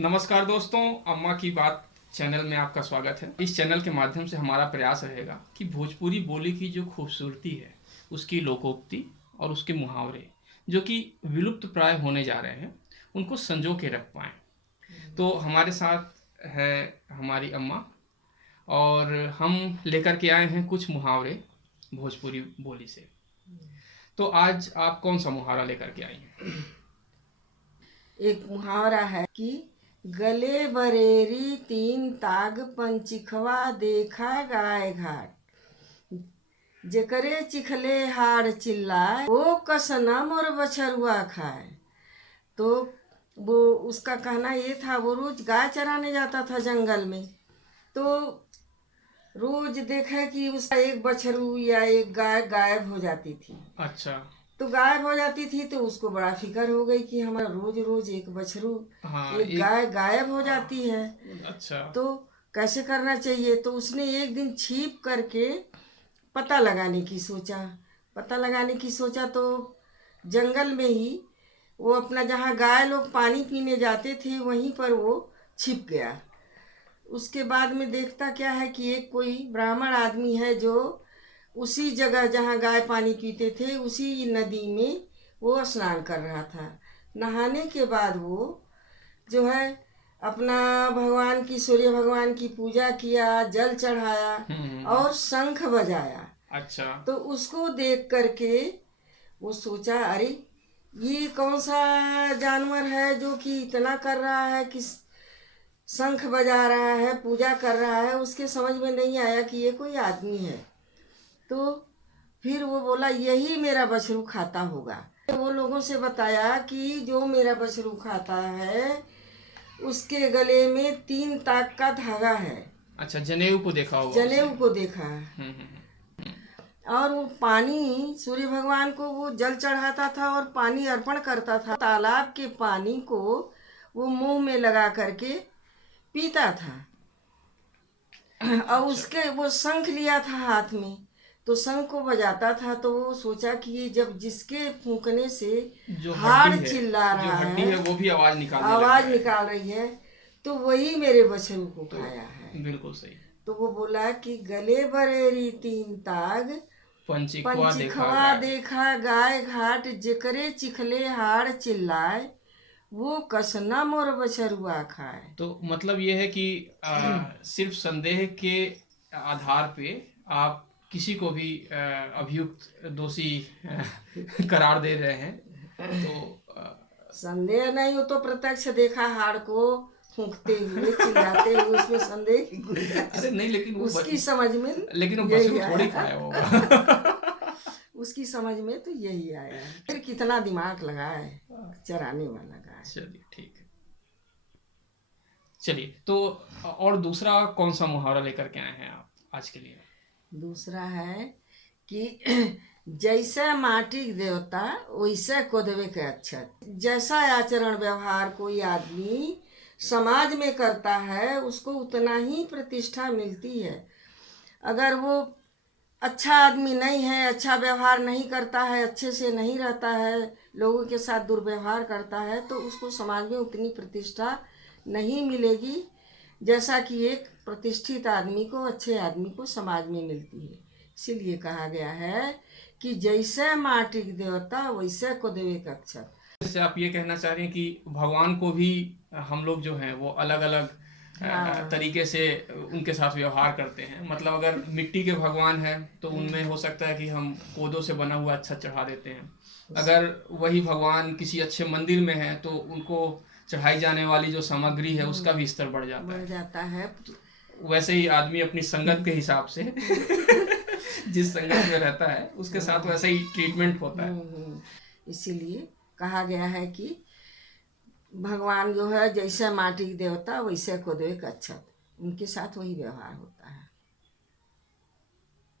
नमस्कार दोस्तों, अम्मा की बात चैनल में आपका स्वागत है। इस चैनल के माध्यम से हमारा प्रयास रहेगा कि भोजपुरी बोली की जो खूबसूरती है, उसकी लोकोक्ति और उसके मुहावरे जो कि विलुप्त प्राय होने जा रहे हैं, उनको संजो के रख पाएँ। तो हमारे साथ है हमारी अम्मा और हम लेकर के आए हैं कुछ मुहावरे भोजपुरी बोली से। तो आज आप कौन सा मुहावरा लेकर के आई हैं? एक मुहावरा है कि गले बरेरी तीन ताग पंचिखवा देखा गाय घाट, जेकरे चिखले हाड़ चिल्लाए वो कसना मोर बछरुआ खाए। तो वो उसका कहना ये था, वो रोज गाय चराने जाता था जंगल में। तो रोज देखा कि उसका एक बछरू या एक गाय गायब हो जाती थी। अच्छा। तो गायब हो जाती थी तो उसको बड़ा फिक्र हो गई कि हमारा रोज रोज एक बछरू हाँ, एक गाय गायब हो जाती है, अच्छा। तो कैसे करना चाहिए। तो उसने एक दिन छिप करके पता लगाने की सोचा। तो जंगल में ही वो अपना जहाँ गाय लोग पानी पीने जाते थे वहीं पर वो छिप गया। उसके बाद में देखता क्या है कि एक कोई ब्राह्मण आदमी है जो उसी जगह जहाँ गाय पानी पीते थे उसी नदी में वो स्नान कर रहा था। नहाने के बाद वो जो है अपना भगवान की, सूर्य भगवान की पूजा किया, जल चढ़ाया और शंख बजाया। अच्छा। तो उसको देख करके वो सोचा, अरे ये कौन सा जानवर है जो कि इतना कर रहा है कि शंख बजा रहा है, पूजा कर रहा है। उसके समझ में नहीं आया कि ये कोई आदमी है। तो फिर वो बोला यही मेरा बछरू खाता होगा। वो लोगों से बताया कि जो मेरा बछरू खाता है उसके गले में 3 ताक का धागा है। अच्छा, जनेऊ को देखा होगा जनेऊ उसने। को देखा है। और वो पानी सूर्य भगवान को वो जल चढ़ाता था और पानी अर्पण करता था। तालाब के पानी को वो मुंह में लगा करके पीता था। और उसके वो शंख लिया था हाथ में, तो शंख को बजाता था। तो वो सोचा कि ये जब जिसके फूंकने से जो हाड़ हड्डी है, चिल्ला जो रहा हड्डी है वो भी आवाज निकालने लग आवाज गया है। निकाल रही है, तो वही मेरे बछरू को तो खाया है। बिल्कुल सही। तो वो बोला कि गले बरेरी 3 ताग पंचिखवा देखा पंचिखवा गाय। देखा गाय घाट, जेकरे चिखले हाड़ चिल्लाए वो कसना मोर बछरुआ खाए। तो मतलब ये है कि सिर्फ संदेह के आधार पे आप किसी को भी अभियुक्त दोषी करार दे रहे हैं। तो संदेह नहीं, हो तो प्रत्यक्ष देखा हाड़ को फूंकते हुए चिल्लाते हुए, उसमें संदेह की गुंजाइश अरे नहीं, लेकिन वो उसकी समझ में लेकिन वो यही बछरू थोड़ी आया। खाया होगा। उसकी समझ में तो यही आया। फिर कितना दिमाग लगाए चराने वाला गाय। चलिए ठीक है। चलिए तो और दूसरा कौन सा मुहावरा लेकर के आए हैं आप आज के लिए? दूसरा है कि जैसा माटी के देवता वैसा कोदवे के अक्षत। जैसा आचरण व्यवहार कोई आदमी समाज में करता है उसको उतना ही प्रतिष्ठा मिलती है। अगर वो अच्छा आदमी नहीं है, अच्छा व्यवहार नहीं करता है, अच्छे से नहीं रहता है, लोगों के साथ दुर्व्यवहार करता है, तो उसको समाज में उतनी प्रतिष्ठा नहीं मिलेगी जैसा कि एक प्रतिष्ठित आदमी को, अच्छे आदमी को समाज में मिलती है। इसीलिए कहा गया है कि जैसे माटी के देवता वैसे को देवे का अक्षर। जैसे आप ये कहना चाह रहे हैं कि भगवान को भी हम लोग जो हैं वो अलग अलग हाँ। तरीके से उनके साथ व्यवहार करते हैं। मतलब अगर मिट्टी के भगवान हैं तो उनमें हो सकता है कि हम कोदों से बना हुआ अच्छा चढ़ा देते हैं। अगर वही भगवान किसी अच्छे मंदिर में है तो उनको चढ़ाई जाने वाली जो सामग्री है उसका भी स्तर बढ़ जाता है। वैसे ही आदमी अपनी संगत के हिसाब से जिस संगत में रहता है उसके साथ वैसे ही ट्रीटमेंट होता है। इसीलिए कहा गया है कि भगवान जो है जैसे माटी के देवता वैसे को देवे का अक्षत, उनके साथ वही व्यवहार होता है।